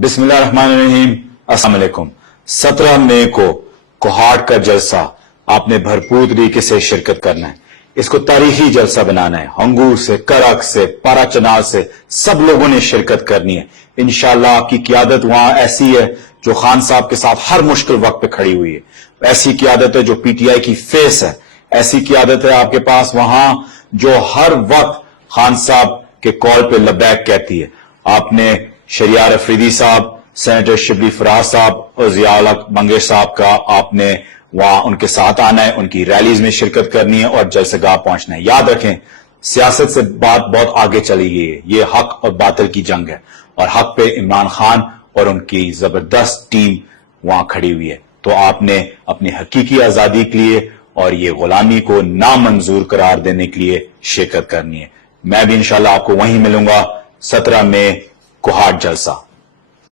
بسم اللہ الرحمن الرحیم. السلام علیکم. 17 مئی کو کوہاٹ کا جلسہ آپ نے بھرپور طریقے سے شرکت کرنا ہے. اس کو تاریخی جلسہ بنانا ہے. ہنگور سے، کرک سے، پارا چنار سے سب لوگوں نے شرکت کرنی ہے. انشاءاللہ آپ کی قیادت وہاں ایسی ہے جو خان صاحب کے ساتھ ہر مشکل وقت پہ کھڑی ہوئی ہے. ایسی قیادت ہے جو پی ٹی آئی کی فیس ہے. ایسی قیادت ہے آپ کے پاس وہاں جو ہر وقت خان صاحب کے کال پہ لبیک کہتی ہے. آپ نے شریار افریدی صاحب، سینیٹر شبلی فراز صاحب اور ضیاء الحق منگیش صاحب کا آپ نے وہاں ان کے ساتھ آنا ہے، ان کی ریلیز میں شرکت کرنی ہے اور جلسہ گاہ پہنچنا ہے. یاد رکھیں سیاست سے بات بہت آگے چلی گئی ہے. یہ حق اور باطل کی جنگ ہے اور حق پہ عمران خان اور ان کی زبردست ٹیم وہاں کھڑی ہوئی ہے. تو آپ نے اپنی حقیقی آزادی کے لیے اور یہ غلامی کو نامنظور قرار دینے کے لیے شرکت کرنی ہے. میں بھی انشاءاللہ آپ کو وہیں ملوں گا 17 مئی کوہاٹ جلسہ.